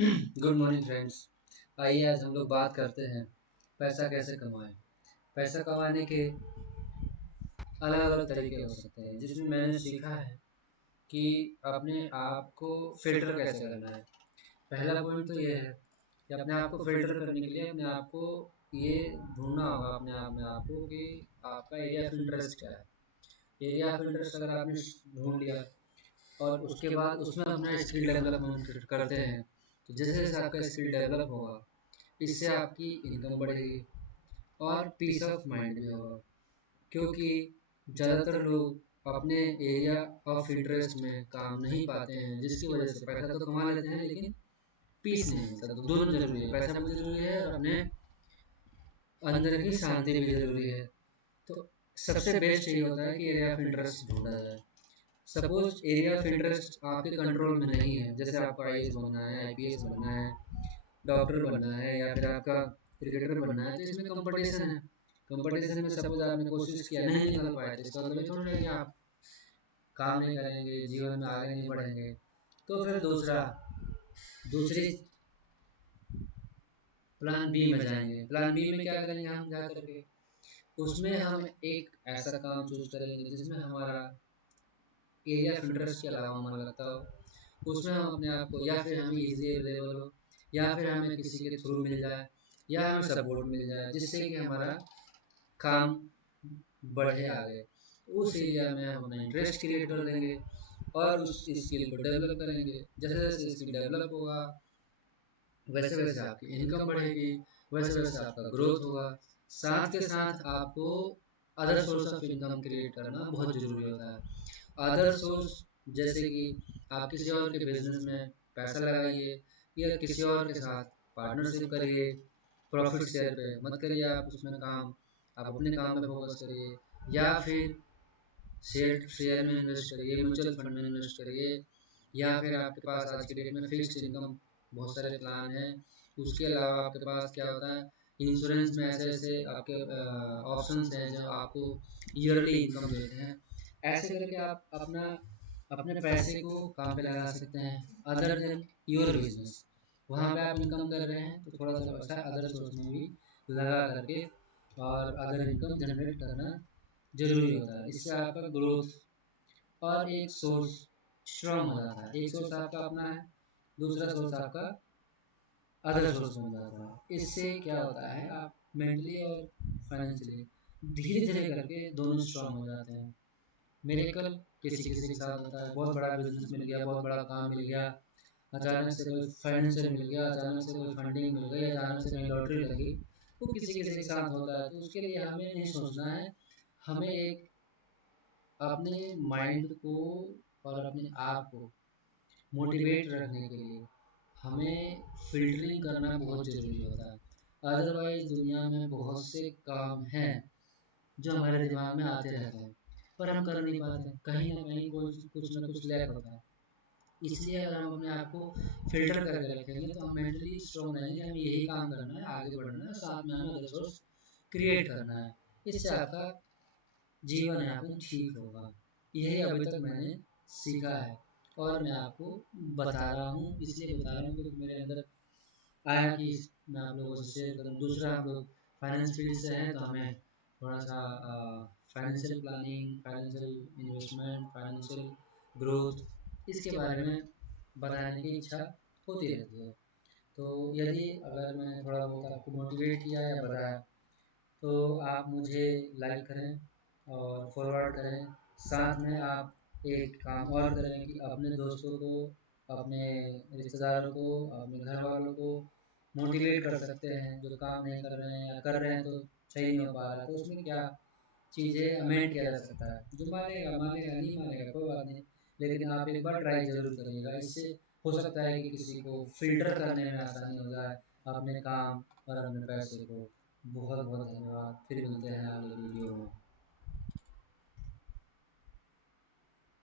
Good morning friends. आइए आज हम लोग बात करते हैं पैसा कैसे कमाएं। पैसा कमाने के अलग अलग तरीके हो सकते हैं, जिसमें मैंने सीखा है कि अपने आप को फिल्टर कैसे करना है। पहला पॉइंट तो ये है कि अपने आप को फिल्टर करने के लिए अपने आप को ये ढूंढना होगा अपने आप में आपको कि आपका एरिया ऑफ इंटरेस्ट क्या है। एरिया ऑफ इंटरेस्ट अगर आपने ढूंढ लिया और उसके बाद उसमें अपना स्किल डेवलपमेंट करते हैं, तो जैसे जैसे आपका स्किल डेवलप होगा इससे आपकी इनकम बढ़ेगी और पीस ऑफ माइंड भी होगा, क्योंकि ज़्यादातर लोग अपने एरिया ऑफ इंटरेस्ट में काम नहीं पाते हैं, जिसकी वजह से पैसा तो कमा लेते हैं लेकिन पीस नहीं मिलता। तो दोनों जरूरी है, पैसा भी जरूरी है और अपने अंदर की शांति भी जरूरी है। तो सबसे बेस्ट यही होता है कि एरिया ऑफ इंटरेस्ट ढूंढा जाए। सपोज एरिया ऑफ इंटरेस्ट आपके कंट्रोल में नहीं है, जैसे आपको आईएएस बनना है, आईपीएस बनना है, डॉक्टर बनना है या फिर आपका क्रिकेटर बनना है, तो इसमें कंपटीशन है। कंपटीशन में सपोज आपने कोशिश किया नहीं निकल पाए, तो इसका मतलब थोड़ा है कि आप काम नहीं करेंगे, जीवन में आगे नहीं बढ़ेंगे। तो फिर दूसरी प्लान बी में जाएंगे। प्लान बी में क्या करेंगे हम जा करके, उसमें हम एक ऐसा काम चूज करेंगे जिसमें हमारा एरिया ऑफ इंटरेस्ट के अलावा मन लगता हो। उसमें हम अपने आप को या फिर हमें इजीली अवेलेबल हो या फिर हमें किसी के थ्रू मिल जाए या हमें सपोर्ट मिल जाए, जिससे कि हमारा काम बढ़े आगे। उस एरिया में हम अपना इंटरेस्ट क्रिएट कर देंगे और उस स्किल को डेवलप करेंगे। जैसे जैसे स्किल डेवलप होगा वैसे वैसे आपकी इनकम बढ़ेगी, वैसे वैसे आपका ग्रोथ होगा। साथ के साथ आपको other source of income create करना बहुत ज़रूरी होता है। अदर सोर्स जैसे कि आप किसी और के बिजनेस में पैसा लगाइए या किसी और के साथ पार्टनरशिप करिए। प्रॉफिट शेयर पे मत करिए आप उसमें काम, आप अपने काम पे फोकस करिए या फिर शेयर में इन्वेस्ट करिए, म्यूचुअल फंड में इन्वेस्ट करिए या फिर आपके पास आज की डेट में फिक्स्ड इनकम बहुत सारे प्लान हैं। उसके अलावा आपके पास क्या होता है, इंश्योरेंस में ऐसे ऐसे आपके ऑप्शंस हैं जो आपको ईयरली इनकम देते हैं। ऐसे करके आप अपना अपने पैसे को काम पे लगा सकते हैं अदर देन योर बिजनेस। वहाँ पे आप इनकम कर रहे हैं तो थोड़ा सा पैसा अदर सोर्स में भी लगा करके और अदर इनकम जनरेट करना जरूरी होता है। इससे आपका ग्रोथ और एक सोर्स स्ट्रॉन्ग हो जाता है। एक सोर्स आपका अपना है, दूसरा सोर्स आपका अदर सोर्स बन जाता है। इससे क्या होता है, आप मेंटली और फाइनेंशियली धीरे धीरे करके दोनों स्ट्रॉन्ग हो जाते हैं। मिरेकल किसी किसी के साथ होता है, बहुत बड़ा बिजनेस मिल गया, बहुत बड़ा काम मिल गया, अचानक से कोई फाइनेंशियल मिल गया, अचानक से कोई फंडिंग मिल गई, अचानक से कहीं लॉटरी लगी। वो किसी किसी के साथ होता है। तो उसके लिए हमें नहीं सोचना है, हमें एक अपने माइंड को और अपने आप को मोटिवेट रखने के लिए हमें फिल्टरिंग करना बहुत ज़रूरी होता है। अदरवाइज दुनिया में बहुत से काम हैं जो हमारे दिमाग में आते रहते हैं पर हम कर नहीं पाते, कहीं ना कहीं कुछ ना कुछ लैक होता है। इसलिए अगर हम अपने आप को फिल्टर करके रखेंगे तो हम मेंटली स्ट्रॉन्ग रहेंगे, हमें यही काम करना है, आगे बढ़ना है, साथ में हमें अदर सोर्स क्रिएट करना है। इससे आपका जीवन है आपका ठीक होगा। यही अभी तक मैंने सीखा है और मैं आपको बता रहा हूँ, इसलिए बता रहा हूँ क्योंकि मेरे अंदर आया कि मैं आप लोगों से शेयर करूँ। दूसरा, हम लोग फाइनेंस फील्ड से हैं तो हमें थोड़ा सा financial planning, financial investment, financial growth, इसके बारे में बताने की इच्छा होती रहती है। तो यदि अगर मैंने थोड़ा बहुत आपको मोटिवेट किया या बताया तो आप मुझे लाइक करें और फॉरवर्ड करें। साथ में आप एक काम और करें कि अपने दोस्तों को, अपने रिश्तेदारों को, अपने घर वालों को मोटिवेट कर सकते हैं जो काम नहीं कर रहे हैं या कर रहे हैं तो सही नहीं हो पा रहा है। तो उसमें क्या चीज़ें अमेंड किया जा सकता है, जो मानेगा मानेगा, नहीं मानेगा कोई बात नहीं, लेकिन आप एक बार ट्राई जरूर करिएगा। इससे हो सकता है कि किसी को फिल्टर करने में आसानी हो जाए अपने काम और अपने पैसे को। बहुत बहुत धन्यवाद, फिर मिलते हैं अगले वीडियो में।